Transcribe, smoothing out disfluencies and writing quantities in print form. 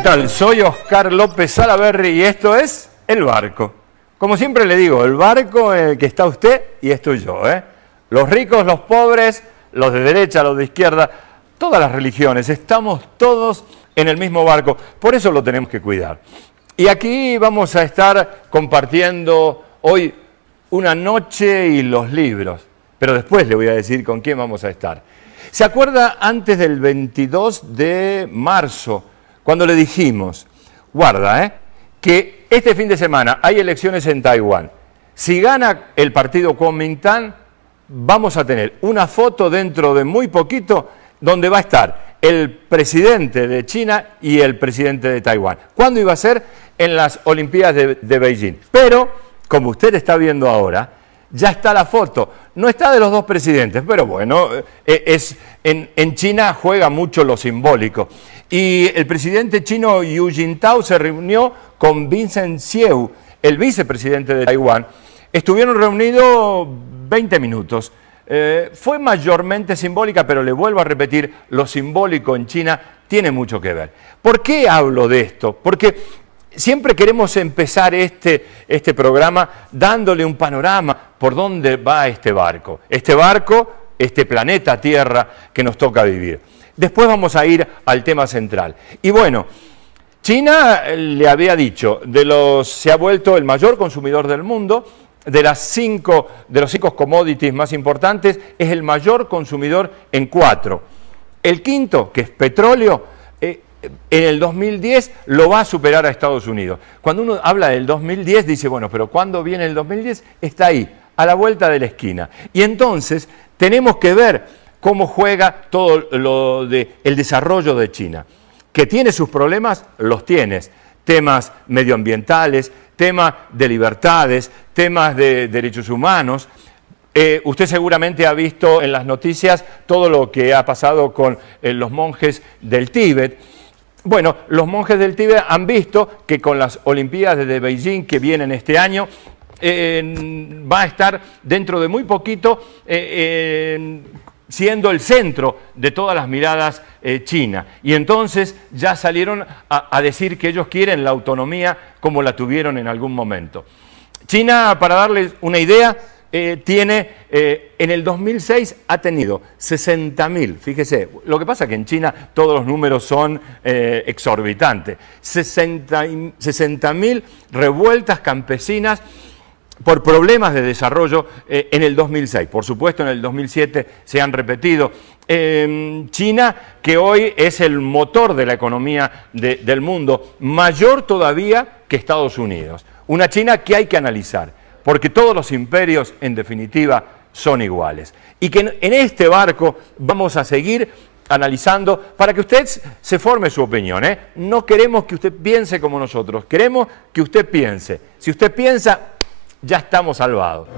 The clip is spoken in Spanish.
¿Qué tal? Soy Oscar López Salaverry y esto es El Barco. Como siempre le digo, el barco en el que está usted y estoy yo, ¿eh? Los ricos, los pobres, los de derecha, los de izquierda, todas las religiones, estamos todos en el mismo barco, por eso lo tenemos que cuidar. Y aquí vamos a estar compartiendo hoy una noche y los libros, pero después le voy a decir con quién vamos a estar. ¿Se acuerda antes del 22 de marzo, cuando le dijimos, guarda, que este fin de semana hay elecciones en Taiwán? Si gana el partido Kuomintang, vamos a tener una foto dentro de muy poquito donde va a estar el presidente de China y el presidente de Taiwán. ¿Cuándo iba a ser? En las Olimpiadas de Beijing. Pero, como usted está viendo ahora, ya está la foto. No está de los dos presidentes, pero bueno, en China juega mucho lo simbólico. Y el presidente chino Hu Jintao se reunió con Vincent Xieu, el vicepresidente de Taiwán. Estuvieron reunidos 20 minutos. Fue mayormente simbólica, pero le vuelvo a repetir, lo simbólico en China tiene mucho que ver. ¿Por qué hablo de esto? Porque siempre queremos empezar este programa dándole un panorama por dónde va este barco, este planeta Tierra que nos toca vivir. Después vamos a ir al tema central. Y bueno, China, le había dicho, se ha vuelto el mayor consumidor del mundo. De los cinco commodities más importantes, es el mayor consumidor en 4. El quinto, que es petróleo, en el 2010 lo va a superar a Estados Unidos. Cuando uno habla del 2010, dice, bueno, pero ¿cuándo viene el 2010? Está ahí, a la vuelta de la esquina. Y entonces tenemos que ver cómo juega todo el desarrollo de China. Que tiene sus problemas, los tienes. Temas medioambientales, temas de libertades, temas de derechos humanos. Usted seguramente ha visto en las noticias todo lo que ha pasado con los monjes del Tíbet. Bueno, los monjes del Tíbet han visto que con las Olimpiadas de Beijing que vienen este año, va a estar dentro de muy poquito siendo el centro de todas las miradas chinas. Y entonces ya salieron a decir que ellos quieren la autonomía como la tuvieron en algún momento. China, para darles una idea, en el 2006 ha tenido 60.000, fíjese, lo que pasa es que en China todos los números son exorbitantes, 60.000 revueltas campesinas por problemas de desarrollo en el 2006. Por supuesto, en el 2007 se han repetido. China, que hoy es el motor de la economía del mundo, mayor todavía que Estados Unidos. Una China que hay que analizar, porque todos los imperios, en definitiva, son iguales. Y que en este barco vamos a seguir analizando para que usted se forme su opinión, ¿eh? No queremos que usted piense como nosotros, queremos que usted piense. Si usted piensa, ya estamos salvados.